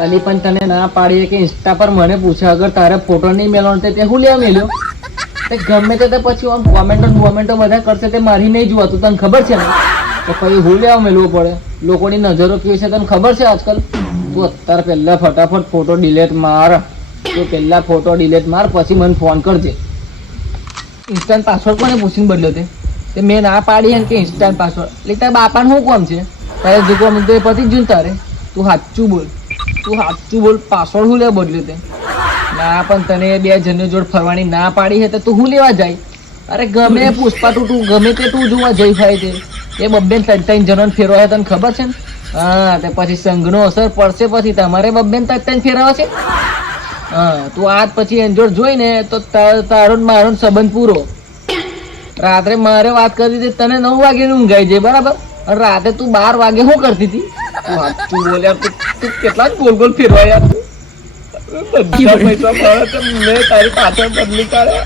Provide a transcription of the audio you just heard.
અલી પણ તને ના પાડીએ કે ઇન્સ્ટા પર મને પૂછે અગર તારે ફોટો નહીં મેળવવાનો તે હું લેવા મેલ્યો? તે ગમે તે પછી આમ કોમેન્ટો બધા કરશે તે મારી નહીં જોવાતું તને ખબર છે ને? તો પછી હું લેવા મેળવો પડે? લોકોની નજરો કેવી છે તને ખબર છે આજકાલ? તું અત્યારે પહેલા ફટાફટ ફોટો ડિલેટ માર. તું પહેલા ફોટો ડિલેટ માર પછી મને ફોન કરજે. ઇન્સ્ટાન્ટ પાસવર્ડ કોને પૂછીને બદલ્યો તે મેં ના પાડી એમ કે ઇન્સ્ટાન્ટ પાસવર્ડ એટલે તારા બાપાને શું કોમ છે? તારે જો કોમ તો એ પતી જ તારે. તું સાચું બોલ પાસવર્ડ શું લેવા બદલ્યો તે? ના પણ તને બે જણની જોડ ફરવાની ના પાડી છે તો તું શું લેવા જાય? અરે ગમે પુષ્પા તું ગમે તે તું જોવા જઈ થાય તે એ બબ્બે 3 જણોને ફેરવા તને ખબર છે ને? હા તે પછી સંઘનો અસર પડશે પછી તમારે બબ્બે 3 ફેરવા છે. હા તું આજ પછી એન જોડ જોઈને તો તારો મારો સંબંધ પૂરો. રાત્રે મારે વાત કરી હતી તને 9 વાગે ઊંઘાઈ જાય બરાબર, અને રાતે તું 12 વાગે શું કરતી હતી? તું સાચું બોલ યાર, તું કેટલા જ ગોલ ફેરવા યાર. બધા પૈસા મળે તો મેં તારી પાછળ બદલી કાઢે.